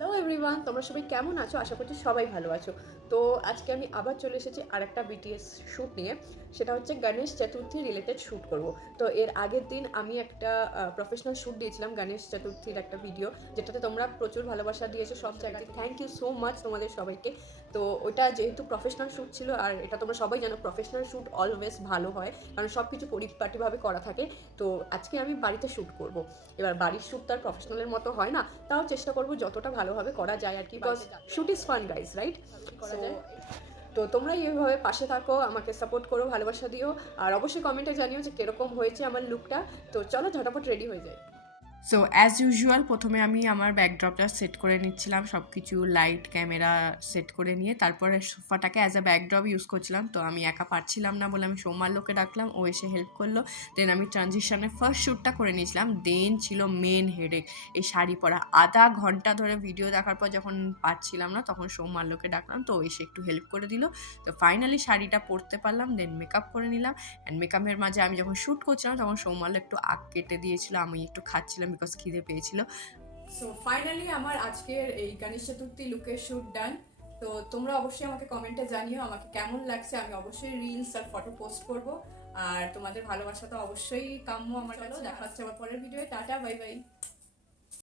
Hello everyone, তোমরা সবাই কেমন আছো? আশা করছি সবাই ভালো আছো। তো আজকে আমি আবার চলে এসেছি আরেকটা বিটিএস শ্যুট নিয়ে। সেটা হচ্ছে গণেশ চতুর্থী রিলেটেড শ্যুট করব। তো এর আগের দিন আমি একটা প্রফেশনাল শ্যুট দিয়েছিলাম গণেশ চতুর্থীর একটা ভিডিও, যেটাতে তোমরা প্রচুর ভালোবাসা দিয়েছো সব জায়গাতে। থ্যাংক ইউ সো মাচ তোমাদের সবাইকে। তো ওটা যেহেতু প্রফেশনাল শ্যুট ছিল, আর এটা তোমরা সবাই জানো প্রফেশনাল শ্যুট অলওয়েজ ভালো হয়, কারণ সব কিছু পরিপাটিভাবে করা থাকে। তো আজকে আমি বাড়িতে শ্যুট করব। এবার বাড়ির শ্যুট তার প্রফেশনালের মতো হয় না, তাও চেষ্টা করবো যতটা ভালোভাবে করা যায় আর কি, because shoot is fun guys, right? So তো তোমরা এইভাবে পাশে থাকো, আমাকে সাপোর্ট করো, ভালোবাসা দিও, আর অবশ্যই কমেন্টে জানিও যে কীরকম হয়েছে আমার লুকটা। তো চলো ঝটাপট রেডি হয়ে যায়। সো অ্যাজ ইউজুয়াল প্রথমে আমি আমার ব্যাকড্রপটা সেট করে নিচ্ছিলাম, সব কিছু লাইট ক্যামেরা সেট করে নিয়ে তারপরে সোফাটাকে অ্যাজ আ ব্যাকড্রপ ইউজ করছিলাম। তো আমি একা পারছিলাম না বলে আমি সৌমার লোককে ডাকলাম, ও এসে হেল্প করলো। দেন আমি ট্রানজিশনের ফার্স্ট শ্যুটটা করে নিয়েছিলাম। দেন ছিল মেন হেডেক, এই শাড়ি পরা। আধা ঘন্টা ধরে ভিডিও দেখার পর যখন পারছিলাম না, তখন সৌমার লোককে ডাকলাম, তো ও এসে একটু হেল্প করে দিল। তো ফাইনালি শাড়িটা পরতে পারলাম। দেন মেকআপ করে নিলাম। অ্যান্ড মেকআপের মাঝে আমি যখন শ্যুট করছিলাম তখন সৌমাল্য একটু আগ কেটে দিয়েছিল, আমি একটু খাচ্ছিলাম বিকজ খিদে পেয়েছিল। সো ফাইনালি আমার আজকের এই গণেশ চতুর্থী লুকের শ্যুট ডান। তো তোমরা অবশ্যই আমাকে কমেন্টে জানিও আমাকে কেমন লাগছে। আমি অবশ্যই রিলস আর ফটো পোস্ট করব, আর তোমাদের ভালোবাসা তো অবশ্যই কাম্য আমার কাছে। দেখা হচ্ছে আবার পরের ভিডিওয়ে। Tata, bye bye.